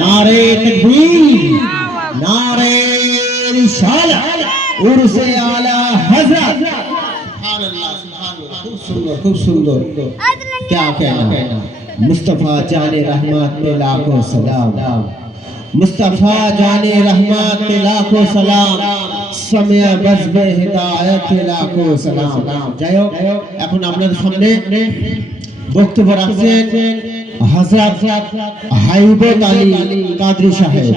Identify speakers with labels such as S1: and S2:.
S1: নারে নারে খুব সুন্দর খুব সুন্দর। क्या कहना मुस्तफ़ा जान रहमत पे लाखों सलाम मुस्तफ़ा এখন আপনাদের সামনে বক্তব্য রাখছেন হযরত হাইবত আলী কাদরি সাহেব